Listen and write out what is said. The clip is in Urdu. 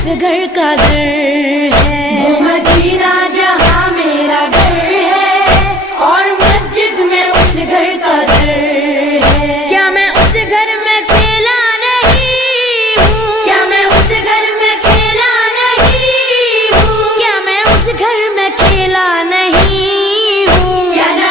اس گھر کا در ہے، وہ مدینہ جہاں میرا گھر ہے، اور مسجد میں اس گھر کا در